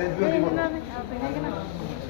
哎，你拿的啥东西呢？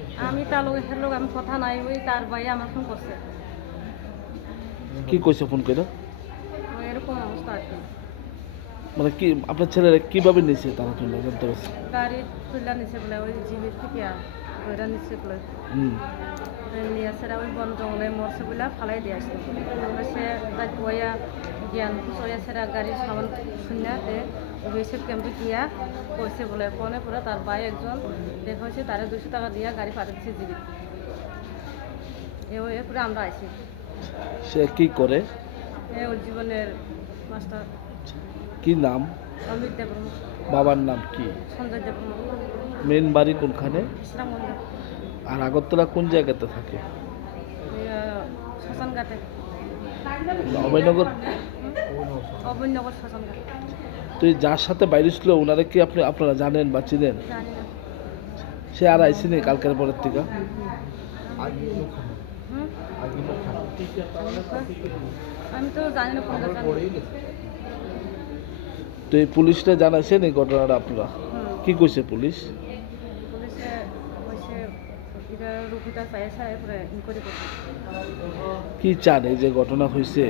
আমি তার লোক এসে লোক আমি কথা নাই ওই তার ভাই আমার ফোন করছে। কি কইছে ফোন করে এরকম অবস্থা আর কি। মানে কি আপনার ছেলেরা কীভাবে নিয়েছে তারা তুলে জানতে পারছি। গাড়ি তুলে নিছে বলে ওই জিবির থেকে নিয়ে আসে ওই বন জঙ্গলে মরছে বলে ফালাই দিয়ে আসছে আমরা সে বইয়া জ্ঞান সইয়া সেরা গাড়ির সামান শুনিয়াতে বিএসএফ ক্যাম্পে গিয়া কইছে বলে ফোনে পরে তার ভাই একজন দেখা হয়েছে তারে দুশো টাকা দিয়া গাড়ি পাঠিয়ে দিচ্ছে জিবি এরপরে আমরা আইছি সে কি করে এ ওর জীবনের মাস্টার কি নাম বাবার নাম কি? মেন বাড়ি কোনখানে? আর আগরতলা কোন জায়গাতে থাকে? অভয়নগর? তুই যার সাথে বাইরে ছিল ওনারা কি আপনি আপনারা জানেন বা চিনেন? সে আর আইসিনি কালকের পরের থেকে? আমি তো জানি না তো এই পুলিশটা জানাইছেন এই ঘটনাটা আপনারা? কি কইছে পুলিশ? কি চান এই যে ঘটনা হয়েছে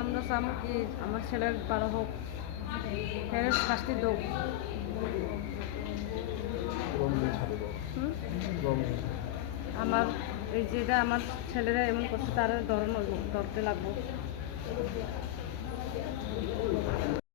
আমরা চাম কি আমার ছেলের হোক শাস্তি দোক? আমার এই যেটা আমার ছেলেরা এমন করছে তার ধর্ম ধরতে লাগবো। どういうこと?